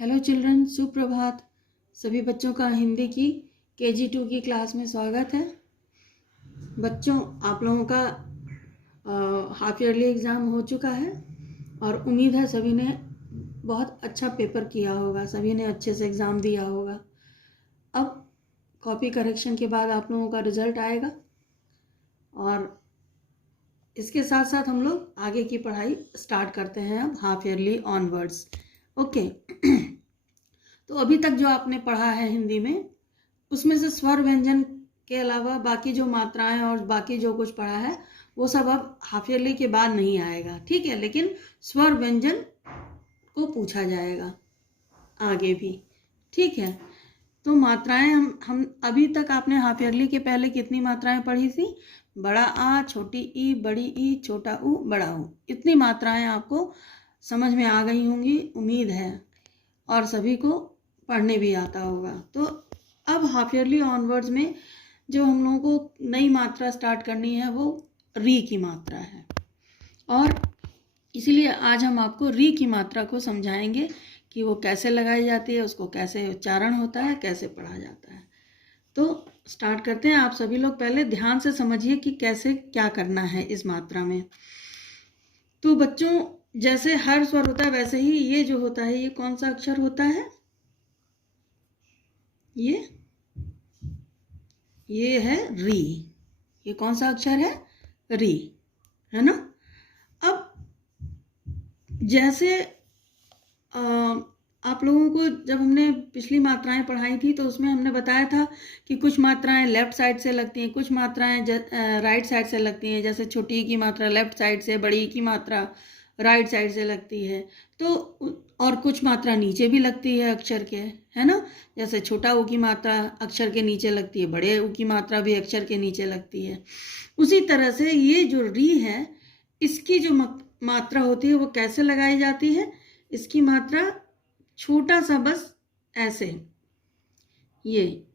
Hello children, सुप्रभात। सभी बच्चों का हिंदी की KG2 की क्लास में स्वागत है। बच्चों, आप लोगों का हाफ ईयरली एग्ज़ाम हो चुका है और उम्मीद है सभी ने बहुत अच्छा पेपर किया होगा, सभी ने अच्छे से एग्ज़ाम दिया होगा। अब कॉपी करेक्शन के बाद आप लोगों का रिज़ल्ट आएगा और इसके साथ साथ हम लोग आगे की पढ़ाई स्टार्ट करते हैं अब हाफ ईयरली ऑनवर्ड्स। ओके। तो अभी तक जो आपने पढ़ा है हिंदी में, उसमें से स्वर व्यंजन के अलावा बाकी जो मात्राएं और बाकी जो कुछ पढ़ा है वो सब अब हाफ ईयरली के बाद नहीं आएगा, ठीक है। लेकिन स्वर व्यंजन को पूछा जाएगा आगे भी, ठीक है। तो मात्राएं हम अभी तक आपने हाफ ईयरली के पहले कितनी मात्राएं पढ़ी थी? बड़ा आ, छोटी ई, बड़ी ई, छोटा ऊ, बड़ा ऊ। इतनी मात्राएं आपको समझ में आ गई होंगी, उम्मीद है, और सभी को पढ़ने भी आता होगा। तो अब हाफ ईयरली ऑनवर्ड्स में जो हम लोगों को नई मात्रा स्टार्ट करनी है वो री की मात्रा है, और इसीलिए आज हम आपको री की मात्रा को समझाएंगे कि वो कैसे लगाई जाती है, उसको कैसे उच्चारण होता है, कैसे पढ़ा जाता है। तो स्टार्ट करते हैं। आप सभी लोग पहले ध्यान से समझिए कि कैसे क्या करना है इस मात्रा में। तो बच्चों, जैसे हर स्वर होता है वैसे ही ये जो होता है, ये कौन सा अक्षर होता है? ये है री। ये कौन सा अक्षर है? री, है ना। अब जैसे आप लोगों को जब हमने पिछली मात्राएं पढ़ाई थी तो उसमें हमने बताया था कि कुछ मात्राएं लेफ्ट साइड से लगती हैं, कुछ मात्राएं राइट साइड से लगती हैं। जैसे छोटी की मात्रा लेफ्ट साइड से, बड़ी की मात्रा राइट साइड से लगती है। तो और कुछ मात्रा नीचे भी लगती है अक्षर के, है ना। जैसे छोटा ऊ की मात्रा अक्षर के नीचे लगती है, बड़े ऊ की मात्रा भी अक्षर के नीचे लगती है। उसी तरह से ये जो री है, इसकी जो मात्रा होती है वो कैसे लगाई जाती है? इसकी मात्रा छोटा सा, बस ऐसे, ये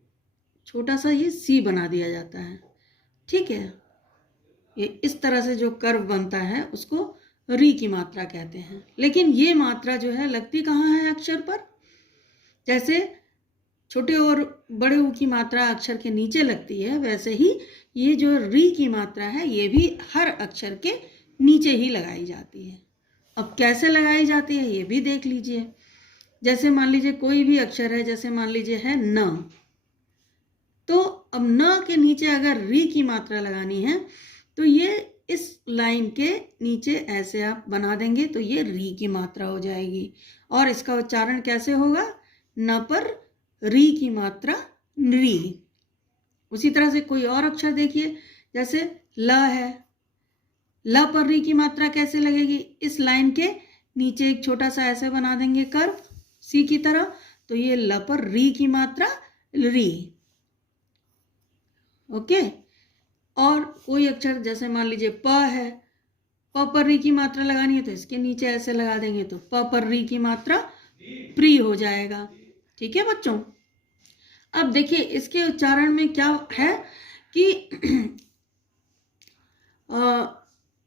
छोटा सा ये सी बना दिया जाता है, ठीक है। ये इस तरह से जो कर्व बनता है उसको री की मात्रा कहते हैं। लेकिन ये मात्रा जो है लगती कहाँ है अक्षर पर? जैसे छोटे और बड़े ऊ की मात्रा अक्षर के नीचे लगती है, वैसे ही ये जो री की मात्रा है ये भी हर अक्षर के नीचे ही लगाई जाती है। अब कैसे लगाई जाती है ये भी देख लीजिए। जैसे मान लीजिए कोई भी अक्षर है, जैसे मान लीजिए है न, तो अब न के नीचे अगर री की मात्रा लगानी है तो ये इस लाइन के नीचे ऐसे आप बना देंगे तो ये री की मात्रा हो जाएगी। और इसका उच्चारण कैसे होगा? न पर री की मात्रा री। उसी तरह से कोई और अक्षर देखिए, जैसे ल है, ल पर री की मात्रा कैसे लगेगी? इस लाइन के नीचे एक छोटा सा ऐसे बना देंगे कर्व सी की तरह, तो ये ल पर री की मात्रा री। ओके। और कोई अक्षर जैसे मान लीजिए प है, प पर री की मात्रा लगानी है तो इसके नीचे ऐसे लगा देंगे तो प पर री की मात्रा प्री हो जाएगा, ठीक है बच्चों। अब देखिए इसके उच्चारण में क्या है कि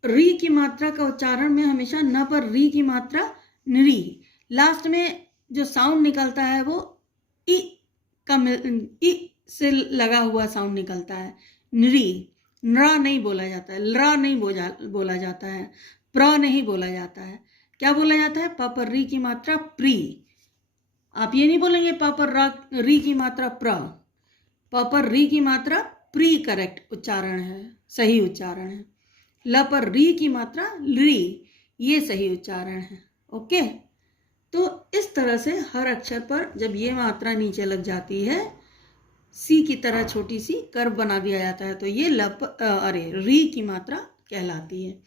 री की मात्रा का उच्चारण में हमेशा न पर री की मात्रा नरी, लास्ट में जो साउंड निकलता है वो ई का ई से लगा हुआ साउंड निकलता है, नरी। नरा नहीं बोला जाता है, लरा नहीं बोला जाता है, प्र नहीं बोला जाता है। क्या बोला जाता है? प पर री की मात्रा प्री। आप ये नहीं बोलेंगे प पर री की मात्रा प्र। प पर री की मात्रा प्री करेक्ट उच्चारण है, सही उच्चारण है। ल पर री की मात्रा री, ये सही उच्चारण है। ओके। तो इस तरह से हर अक्षर पर जब ये मात्रा नीचे लग जाती है, सी की तरह छोटी सी कर्व बना दिया जाता है, तो ये री की मात्रा कहलाती है।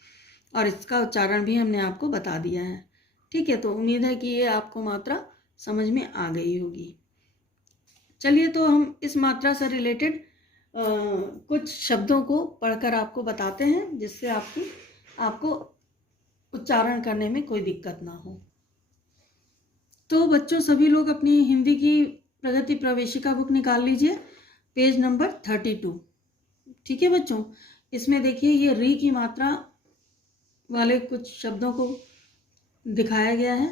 और इसका उच्चारण भी हमने आपको बता दिया है, ठीक है। तो उम्मीद है कि ये आपको मात्रा समझ में आ गई होगी। चलिए, तो हम इस मात्रा से रिलेटेड कुछ शब्दों को पढ़कर आपको बताते हैं, जिससे आपको उच्चारण करने में कोई दिक्कत ना हो। तो बच्चों, सभी लोग अपनी हिंदी की प्रगति प्रवेशिका बुक निकाल लीजिए, पेज नंबर 32, ठीक है बच्चों। इसमें देखिए ये री की मात्रा वाले कुछ शब्दों को दिखाया गया है।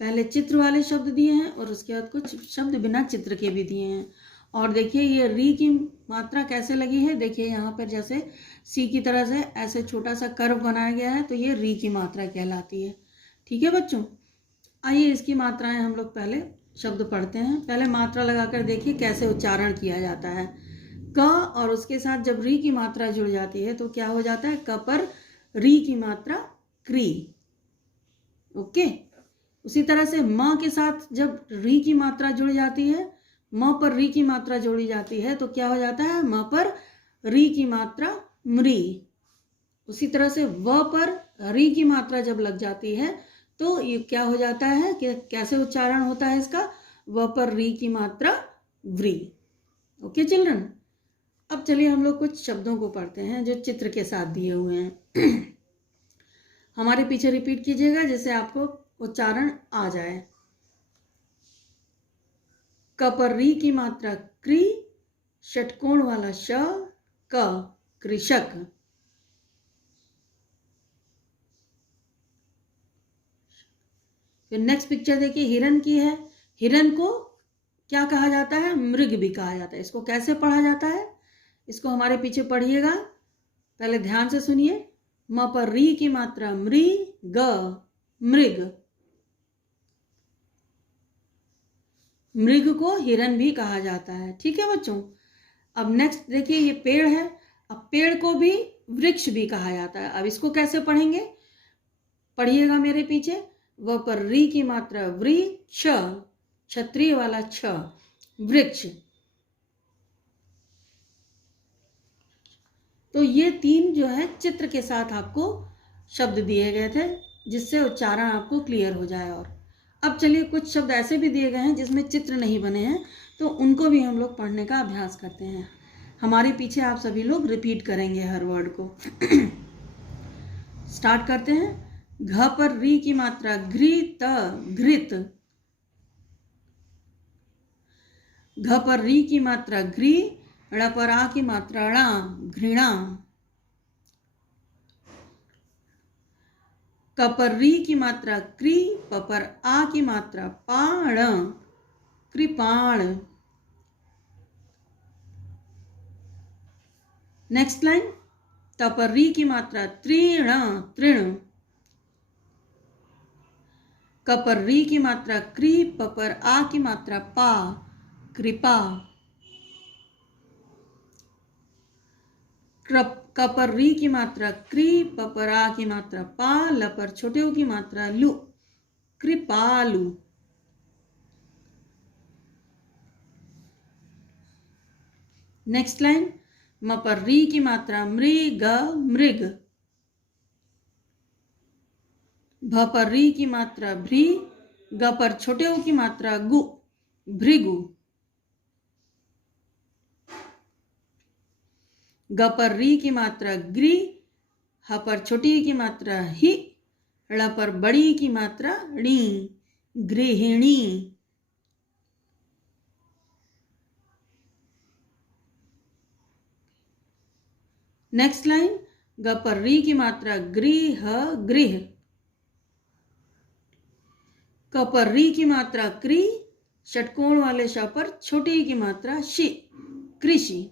पहले चित्र वाले शब्द दिए हैं और उसके बाद कुछ शब्द बिना चित्र के भी दिए हैं। और देखिए ये री की मात्रा कैसे लगी है, देखिए यहाँ पर जैसे सी की तरह से ऐसे छोटा सा कर्व बनाया गया है, तो ये री की मात्रा कहलाती है। ठीक है बच्चों, आइए इसकी मात्राएं हम लोग पहले शब्द पढ़ते हैं। पहले मात्रा लगाकर देखिए कैसे उच्चारण किया जाता है। क और उसके साथ जब री की मात्रा जुड़ जाती है तो क्या हो जाता है, क पर री की मात्रा क्री। ओके, उसी तरह से म के साथ जब री की मात्रा जुड़ जाती है, म पर री की मात्रा जोड़ी जाती है तो क्या हो जाता है, म पर री की मात्रा म्री। उसी तरह से व पर री की मात्रा जब लग जाती है तो ये क्या हो जाता है कि कैसे उच्चारण होता है इसका, व पर री की मात्रा व्री। ओके चिल्ड्रन, अब चलिए हम लोग कुछ शब्दों को पढ़ते हैं जो चित्र के साथ दिए हुए हैं। हमारे पीछे रिपीट कीजिएगा जिससे आपको उच्चारण आ जाए। क पर री की मात्रा क्री, षटकोण वाला श, क, कृषक। फिर नेक्स्ट पिक्चर देखिए, हिरन की है। हिरन को क्या कहा जाता है, मृग भी कहा जाता है। इसको कैसे पढ़ा जाता है, इसको हमारे पीछे पढ़िएगा, पहले ध्यान से सुनिए। म पर री की मात्रा मृ, ग, मृग। मृग को हिरन भी कहा जाता है। ठीक है बच्चों, अब नेक्स्ट देखिए ये पेड़ है। अब पेड़ को भी वृक्ष भी कहा जाता है। अब इसको कैसे पढ़ेंगे, पढ़िएगा मेरे पीछे। व पर री की मात्रा व्री, छ, क्षत्रिय वाला छ, वृक्ष। तो ये तीन जो है चित्र के साथ आपको शब्द दिए गए थे जिससे उच्चारण आपको क्लियर हो जाए। और अब चलिए कुछ शब्द ऐसे भी दिए गए हैं जिसमें चित्र नहीं बने हैं, तो उनको भी हम लोग पढ़ने का अभ्यास करते हैं। हमारे पीछे आप सभी लोग रिपीट करेंगे हर वर्ड को। स्टार्ट करते हैं। घ पर री की मात्रा घृत, घृत। घ पर री की मात्रा घ्री, ड़ पर आ की मात्रा णा, घृणा। क पर री की मात्रा क्री, प पर आ की मात्रा पाण, कृपाण। नेक्स्ट लाइन, त पर री की मात्रा त्रीण, तृण। क पर री की मात्रा क्री, प पर आ की मात्रा पा, कृपा। क पर री की मात्रा क्री, प पर आ की मात्रा पा, ल पर छोटे ऊ की मात्रा लू, कृपालु। नेक्स्ट लाइन, म पर री की मात्रा मृग, मृग। भ पर री की मात्रा भ्री, ग पर छोटे ऊ की मात्रा गु, भृगु। ग पर री की मात्रा ग्री, ह पर छोटी की मात्रा ही, ड़ पर बड़ी की मात्रा णी, गृहिणी। नेक्स्ट लाइन, ग पर री की मात्रा गृह, गृह। क पर री की मात्रा क्री, षटकोण वाले श पर छोटी की मात्रा शी, कृषि।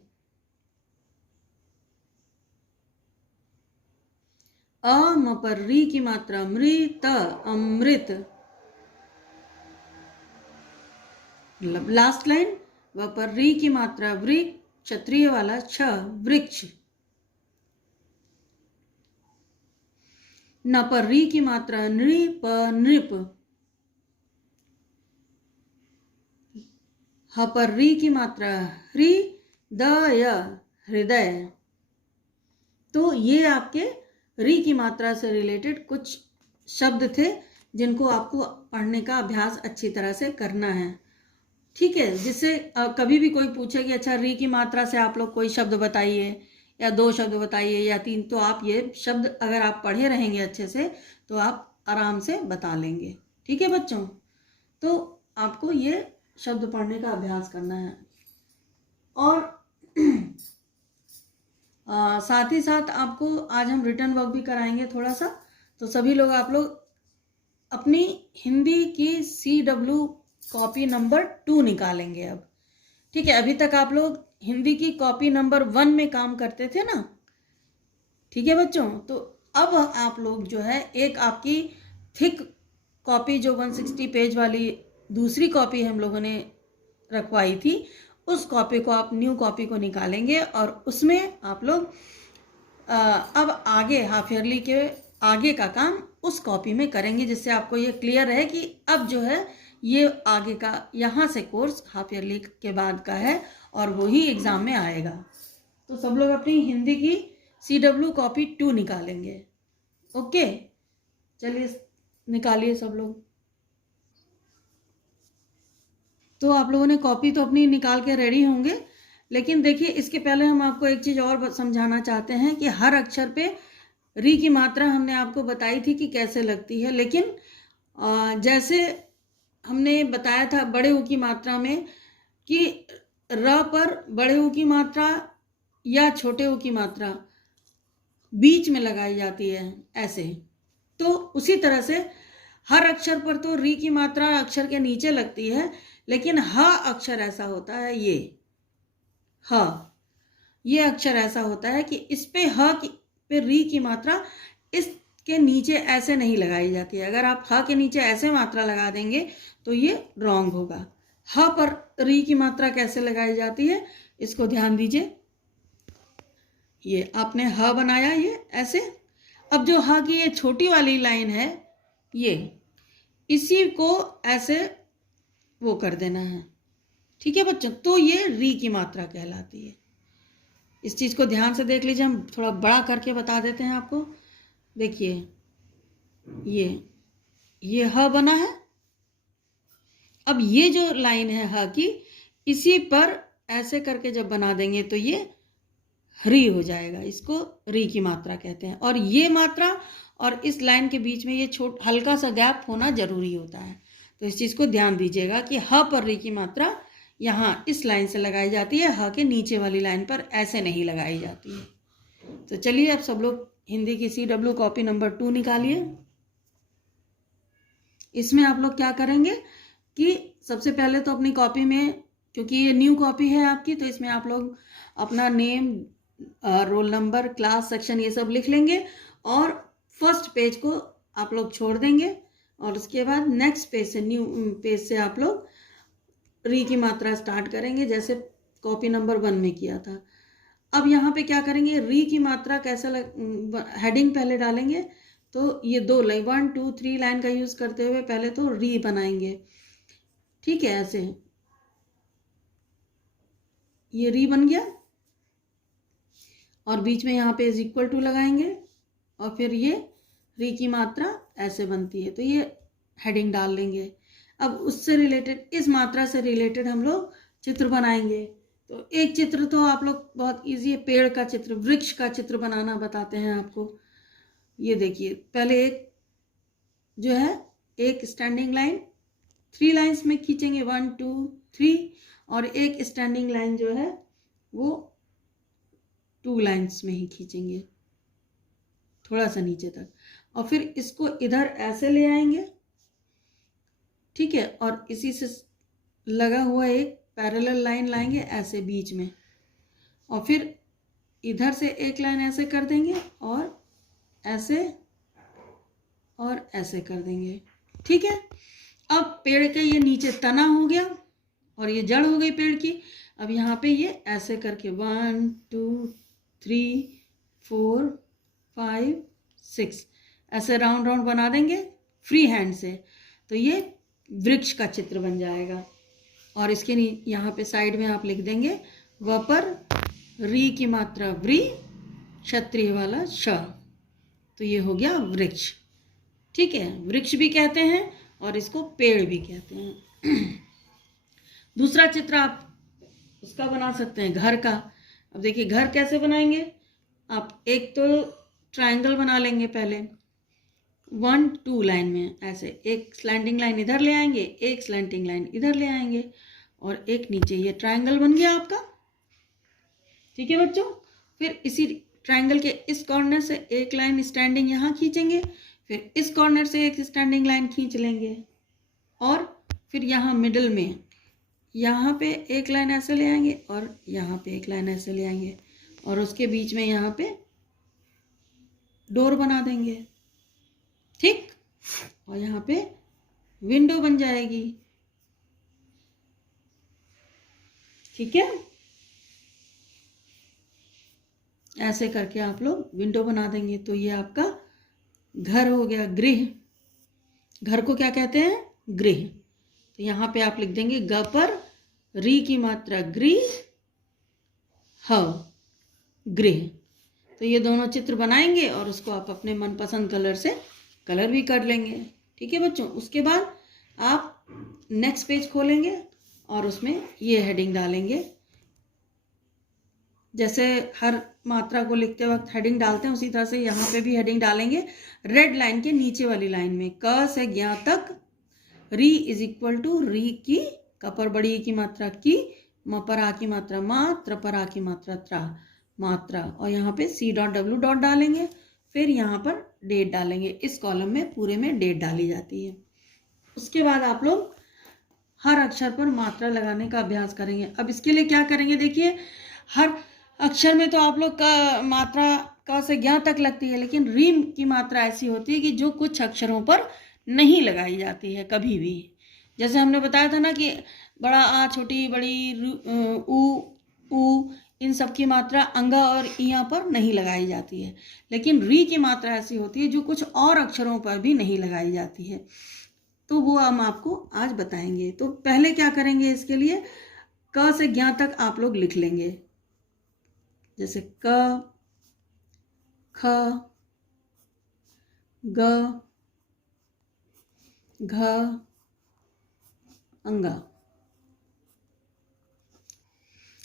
अ म पर री की मात्रा मृत, अमृत। लास्ट लाइन, व पर री की मात्रा वृक्ष, क्षत्रिय वाला छ, वृक्ष। न पर री की मात्रा नृप, नृप। ह पर री की मात्रा हृदय, हृदय। तो ये आपके री की मात्रा से रिलेटेड कुछ शब्द थे जिनको आपको पढ़ने का अभ्यास अच्छी तरह से करना है। ठीक है, जिससे कभी भी कोई पूछे कि अच्छा री की मात्रा से आप लोग कोई शब्द बताइए या दो शब्द बताइए या तीन, तो आप ये शब्द अगर आप पढ़े रहेंगे अच्छे से तो आप आराम से बता लेंगे। ठीक है बच्चों, तो आपको ये शब्द पढ़ने का अभ्यास करना है। और साथ ही साथ आपको आज हम रिटर्न वर्क भी कराएंगे थोड़ा सा, तो सभी लोग आप लोग अपनी हिंदी की CW कॉपी नंबर 2 निकालेंगे अब। ठीक है, अभी तक आप लोग हिंदी की कॉपी नंबर 1 में काम करते थे ना। ठीक है बच्चों, तो अब आप लोग जो है एक आपकी थिक कॉपी जो 160 पेज वाली दूसरी कॉपी हम लोगों ने रखवाई थी, उस कॉपी को आप न्यू कॉपी को निकालेंगे और उसमें आप लोग अब आगे हाफ ईयरली के आगे का काम उस कॉपी में करेंगे, जिससे आपको ये क्लियर है कि अब जो है ये आगे का यहाँ से कोर्स हाफ ईयरली के बाद का है और वही एग्ज़ाम में आएगा। तो सब लोग अपनी हिंदी की CW कॉपी 2 निकालेंगे। ओके, चलिए निकालिए सब लोग। तो आप लोगों ने कॉपी तो अपनी निकाल के रेडी होंगे, लेकिन देखिए इसके पहले हम आपको एक चीज़ और समझाना चाहते हैं कि हर अक्षर पे री की मात्रा हमने आपको बताई थी कि कैसे लगती है, लेकिन जैसे हमने बताया था बड़े ऊ की मात्रा में कि र पर बड़े ऊ की मात्रा या छोटे ऊ की मात्रा बीच में लगाई जाती है ऐसे, तो उसी तरह से हर अक्षर पर तो री की मात्रा अक्षर के नीचे लगती है, लेकिन ह अक्षर ऐसा होता है, ये अक्षर ऐसा होता है कि इस पे पे री की मात्रा इसके नीचे ऐसे नहीं लगाई जाती है। अगर आप ह के नीचे ऐसे मात्रा लगा देंगे तो ये रॉन्ग होगा। ह पर री की मात्रा कैसे लगाई जाती है, इसको ध्यान दीजिए। ये आपने ह बनाया ये ऐसे। अब जो ह की ये छोटी वाली लाइन है, ये इसी को ऐसे वो कर देना है। ठीक है बच्चों, तो ये री की मात्रा कहलाती है। इस चीज़ को ध्यान से देख लीजिए, हम थोड़ा बड़ा करके बता देते हैं आपको। देखिए ये ह बना है। अब ये जो लाइन है ह की, इसी पर ऐसे करके जब बना देंगे तो ये री हो जाएगा, इसको री की मात्रा कहते हैं। और ये मात्रा और इस लाइन के बीच में ये हल्का सा गैप होना जरूरी होता है। तो इस चीज़ को ध्यान दीजिएगा कि ह पर री की मात्रा यहाँ इस लाइन से लगाई जाती है, ह के नीचे वाली लाइन पर ऐसे नहीं लगाई जाती है। तो चलिए अब सब लोग हिंदी की CW कॉपी नंबर 2 निकालिए। इसमें आप लोग क्या करेंगे कि सबसे पहले तो अपनी कॉपी में, क्योंकि ये न्यू कॉपी है आपकी, तो इसमें आप लोग अपना name, roll number, class, section ये सब लिख लेंगे और फर्स्ट पेज को आप लोग छोड़ देंगे और उसके बाद नेक्स्ट पेज से, न्यू पेज से आप लोग री की मात्रा स्टार्ट करेंगे, जैसे कॉपी नंबर 1 में किया था। अब यहाँ पे क्या करेंगे, री की मात्रा कैसे हेडिंग पहले डालेंगे, तो ये 2 लाइन 1 2 3 लाइन का यूज़ करते हुए पहले तो री बनाएंगे। ठीक है, ऐसे ये री बन गया और बीच में यहाँ पे इज इक्वल टू लगाएंगे और फिर ये री की मात्रा ऐसे बनती है, तो ये हेडिंग डाल लेंगे। अब उससे रिलेटेड, इस मात्रा से रिलेटेड हम लोग चित्र बनाएंगे। तो एक चित्र तो आप लोग बहुत इजी है, पेड़ का चित्र, वृक्ष का चित्र बनाना बताते हैं आपको। ये देखिए, पहले एक जो है एक स्टैंडिंग लाइन 3 लाइंस में खींचेंगे, 1 2 3, और एक स्टैंडिंग लाइन जो है वो 2 लाइंस में ही खींचेंगे, थोड़ा सा नीचे तक, और फिर इसको इधर ऐसे ले आएंगे। ठीक है, और इसी से लगा हुआ एक पैरेलल लाइन लाएंगे ऐसे बीच में, और फिर इधर से एक लाइन ऐसे कर देंगे और ऐसे कर देंगे। ठीक है, अब पेड़ के ये नीचे तना हो गया और ये जड़ हो गई पेड़ की। अब यहाँ पे ये ऐसे करके 1 2 3 4 5 6 ऐसे राउंड राउंड बना देंगे फ्री हैंड से, तो ये वृक्ष का चित्र बन जाएगा। और इसके यहाँ पे साइड में आप लिख देंगे व पर री की मात्रा व्री, क्षत्रिय वाला श, तो ये हो गया वृक्ष। ठीक है, वृक्ष भी कहते हैं और इसको पेड़ भी कहते हैं। दूसरा चित्र आप उसका बना सकते हैं, घर का। अब देखिए घर कैसे बनाएंगे, आप एक तो ट्रायंगल बना लेंगे पहले 1 2 लाइन में, ऐसे एक स्लैंडिंग लाइन इधर ले आएंगे, एक स्लैंटिंग लाइन इधर ले आएंगे और एक नीचे, ये ट्रायंगल बन गया आपका। ठीक है बच्चों, फिर इसी ट्रायंगल के इस कॉर्नर से एक लाइन स्टैंडिंग यहाँ खींचेंगे, फिर इस कॉर्नर से एक स्टैंडिंग लाइन खींच लेंगे और फिर यहाँ मिडल में यहाँ पे एक लाइन ऐसे ले आएंगे और यहाँ पे एक लाइन ऐसे ले आएंगे और उसके बीच में यहाँ पे डोर बना देंगे, ठीक। और यहाँ पे विंडो बन जाएगी, ठीक है। ऐसे करके आप लोग विंडो बना देंगे तो ये आपका घर हो गया, गृह। घर को क्या कहते हैं? गृह। तो यहाँ पे आप लिख देंगे ग पर री की मात्रा गृह, ह गृह। तो ये दोनों चित्र बनाएंगे और उसको आप अपने मनपसंद कलर से कलर भी कर लेंगे, ठीक है बच्चों। उसके बाद आप नेक्स्ट पेज खोलेंगे और उसमें ये हेडिंग डालेंगे। जैसे हर मात्रा को लिखते वक्त हेडिंग डालते हैं उसी तरह से यहाँ पे भी हेडिंग डालेंगे। रेड लाइन के नीचे वाली लाइन में क से ज्ञ तक री इज इक्वल टू री की, क पर बड़ी ई की मात्रा की, म पर आ की मात्रा मा, त्र पर आ की मात्रा त्रा, मात्रा। और यहाँ पे सी डॉट डब्ल्यू डॉट डालेंगे, फिर यहाँ पर डेट डालेंगे। इस कॉलम में पूरे में डेट डाली जाती है। उसके बाद आप लोग हर अक्षर पर मात्रा लगाने का अभ्यास करेंगे। अब इसके लिए क्या करेंगे, देखिए हर अक्षर में तो आप लोग का मात्रा क से ज्ञ तक लगती है, लेकिन री की मात्रा ऐसी होती है कि जो कुछ अक्षरों पर नहीं लगाई जाती है कभी भी। जैसे हमने बताया था ना कि बड़ा आ, छोटी बड़ी ऊ, इन सब की मात्रा अंगा और इया पर नहीं लगाई जाती है, लेकिन री की मात्रा ऐसी होती है जो कुछ और अक्षरों पर भी नहीं लगाई जाती है। तो वो हम आपको आज बताएंगे। तो पहले क्या करेंगे, इसके लिए क से ज्ञ तक आप लोग लिख लेंगे। जैसे क, ख, ग, घ, अंगा।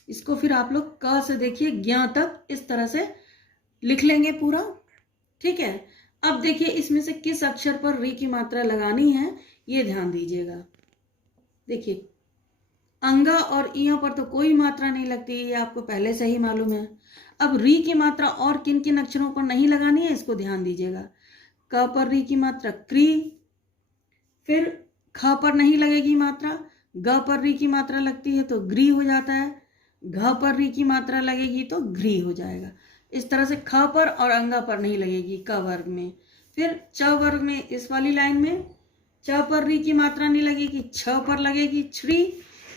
इसको फिर आप लोग क से देखिए ज्ञ तक इस तरह से लिख लेंगे पूरा, ठीक है। अब देखिए इसमें से किस अक्षर पर री की मात्रा लगानी है ये ध्यान दीजिएगा। देखिए अंगा और इया पर तो कोई मात्रा नहीं लगती, ये आपको पहले से ही मालूम है। अब री की मात्रा और किन किन अक्षरों पर नहीं लगानी है इसको ध्यान दीजिएगा। क पर री की मात्रा क्री, फिर ख पर नहीं लगेगी मात्रा, ग पर री की मात्रा लगती है तो ग्री हो जाता है, घ पर री की मात्रा लगेगी तो घ्री हो जाएगा। इस तरह से ख पर और अंगा पर नहीं लगेगी क वर्ग में। फिर च वर्ग में इस वाली लाइन में च पर री की मात्रा नहीं लगेगी, छ पर लगेगी छ्री,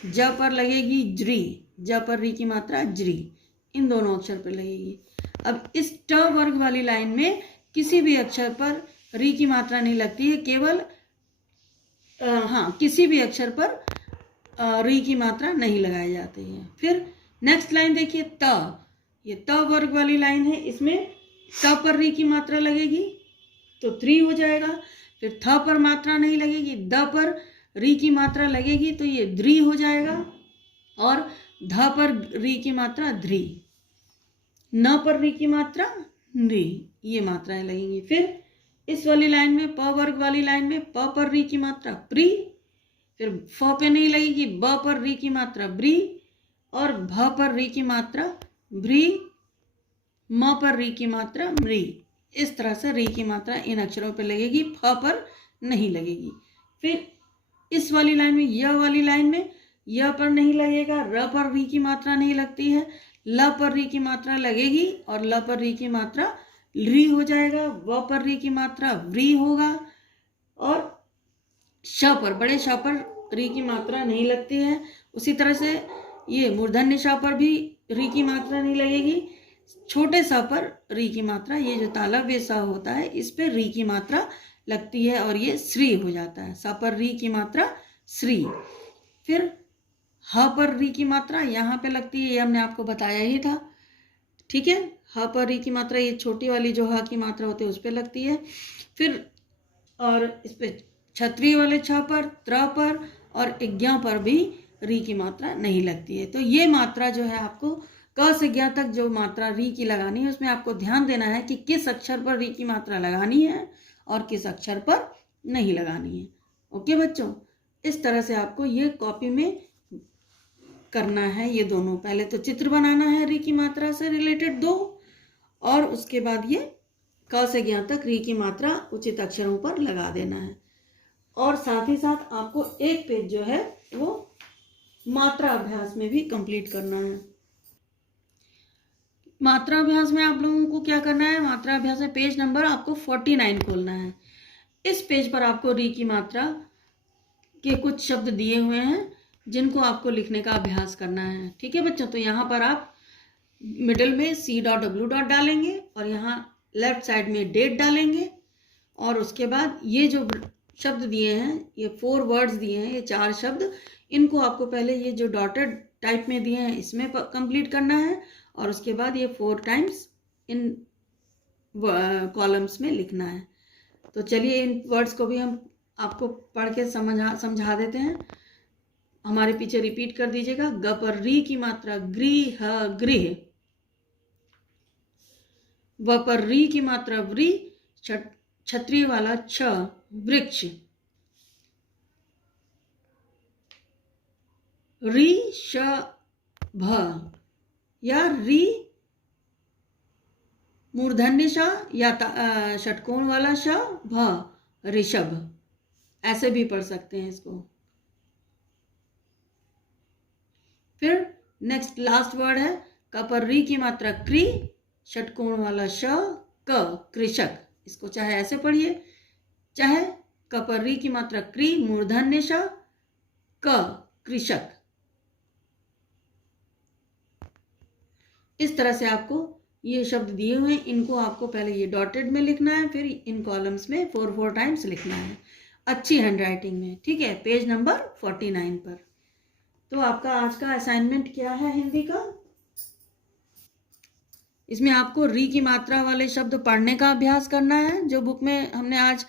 ज पर लगेगी ज्री, ज पर री की मात्रा ज्री, इन दोनों अक्षर पर लगेगी। अब इस ट वर्ग वाली लाइन में किसी भी अक्षर पर री की मात्रा नहीं लगती है, केवल किसी भी अक्षर पर री की मात्रा नहीं लगाई जाती है। फिर नेक्स्ट लाइन देखिए त, ये त वर्ग वाली लाइन है, इसमें त पर री की मात्रा लगेगी तो त्री हो जाएगा। फिर थ पर मात्रा नहीं लगेगी, द पर री की मात्रा लगेगी तो ये द्री हो जाएगा, और ध पर री की मात्रा ध्री, न पर री की मात्रा नी, ये मात्राएं लगेंगी। फिर इस वाली लाइन में प वर्ग वाली लाइन में प पर री की मात्रा प्री, फिर फ पे नहीं लगेगी, ब पर री की मात्रा ब्री, और भ पर री की मात्रा ब्री, म पर री की मात्रा म्री। इस तरह से री की मात्रा इन अक्षरों पर लगेगी, फ पर नहीं लगेगी। फिर इस वाली लाइन में य वाली लाइन में य पर नहीं लगेगा, र पर री की मात्रा नहीं लगती है, ल पर री की मात्रा लगेगी और ल पर री की मात्रा ली हो जाएगा, व पर री की मात्रा व्री होगा, और श पर, बड़े श पर री की मात्रा नहीं लगती है। उसी तरह से ये मूर्धन्य श पर भी री की मात्रा नहीं लगेगी, छोटे स पर री की मात्रा, ये जो तालव्य स होता है इस पे री की मात्रा लगती है और ये श्री हो जाता है। स पर री की मात्रा श्री। फिर ह पर री की मात्रा यहाँ पे लगती है, ये हमने आपको बताया ही था, ठीक है। ह पर री की मात्रा ये छोटी वाली जो ह की मात्रा होती है उस पर लगती है। फिर और इस पे क्षत्रिय वाले छ पर, त्र पर और ज्ञ पर भी री की मात्रा नहीं लगती है। तो ये मात्रा जो है आपको क से ज्ञ तक जो मात्रा री की लगानी है उसमें आपको ध्यान देना है कि किस अक्षर पर री की मात्रा लगानी है और किस अक्षर पर नहीं लगानी है। ओके बच्चों, इस तरह से आपको ये कॉपी में करना है। ये दोनों, पहले तो चित्र बनाना है री की मात्रा से रिलेटेड 2, और उसके बाद ये क से ज्ञ तक री की मात्रा उचित अक्षरों पर लगा देना है। और साथ ही साथ आपको एक पेज जो है वो मात्रा अभ्यास में भी कंप्लीट करना है। मात्रा अभ्यास में आप लोगों को क्या करना है, मात्रा अभ्यास में पेज नंबर आपको 49 खोलना है। इस पेज पर आपको री की मात्रा के कुछ शब्द दिए हुए हैं जिनको आपको लिखने का अभ्यास करना है। ठीक है बच्चों, तो यहाँ पर आप मिडिल में C.W. डालेंगे और यहाँ लेफ्ट साइड में डेट डालेंगे। और उसके बाद ये जो शब्द दिए हैं, ये 4 वर्ड्स दिए हैं, ये 4 शब्द, इनको आपको पहले ये जो डॉटेड टाइप में दिए हैं इसमें कंप्लीट करना है और उसके बाद ये 4 टाइम्स इन कॉलम्स में लिखना है। तो चलिए इन वर्ड्स को भी हम आपको पढ़ के समझा देते हैं। हमारे पीछे रिपीट कर दीजिएगा। ग पर री की मात्रा गृह गृह, व पर री की मात्रा व्री, छतरी वाला छ वृक्ष, री श भ या री मूर्धन्य श या षटकोण वाला श भ ऋषभ, ऐसे भी पढ़ सकते हैं इसको। फिर नेक्स्ट लास्ट वर्ड है क पर री की मात्रा क्री, षटकोण वाला श क कृषक। इसको चाहे ऐसे पढ़िए, चाहे क पर री की मात्रा क्री मूर्धन्य श क कृषक। इस तरह से आपको ये शब्द दिए हुए हैं, इनको आपको पहले ये डॉटेड में लिखना है, फिर इन कॉलम्स में 4 टाइम्स लिखना है अच्छी हैंडराइटिंग में। ठीक है, पेज नंबर 49 पर। तो आपका आज का असाइनमेंट क्या है हिंदी का, इसमें आपको री की मात्रा वाले शब्द पढ़ने का अभ्यास करना है, जो बुक में हमने आज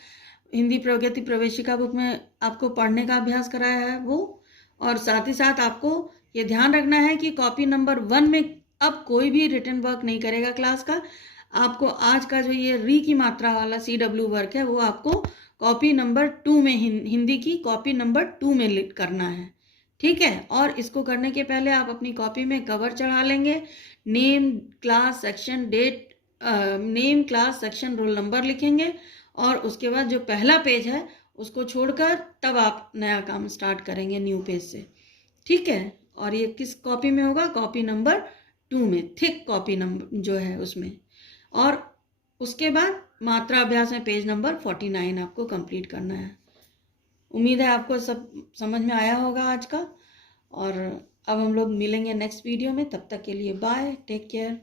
हिंदी प्रगति प्रवेशिका बुक में आपको पढ़ने का अभ्यास कराया है वो। और साथ ही साथ आपको ये ध्यान रखना है कि कॉपी नंबर 1 में अब कोई भी रिटन वर्क नहीं करेगा क्लास का। आपको आज का जो ये री की मात्रा वाला CW वर्क है वो आपको कॉपी नंबर 2 में हिंदी की कॉपी नंबर 2 में करना है। ठीक है, और इसको करने के पहले आप अपनी कॉपी में कवर चढ़ा लेंगे, name class section date, name class section roll number लिखेंगे और उसके बाद जो पहला पेज है उसको छोड़कर तब आप नया काम स्टार्ट करेंगे न्यू पेज से। ठीक है, और ये किस कॉपी में होगा, कॉपी नंबर 2 में, थिक कॉपी नंबर जो है उसमें। और उसके बाद मात्रा अभ्यास में पेज नंबर 49 आपको कंप्लीट करना है। उम्मीद है आपको सब समझ में आया होगा आज का। और अब हम लोग मिलेंगे नेक्स्ट वीडियो में, तब तक के लिए बाय, टेक केयर।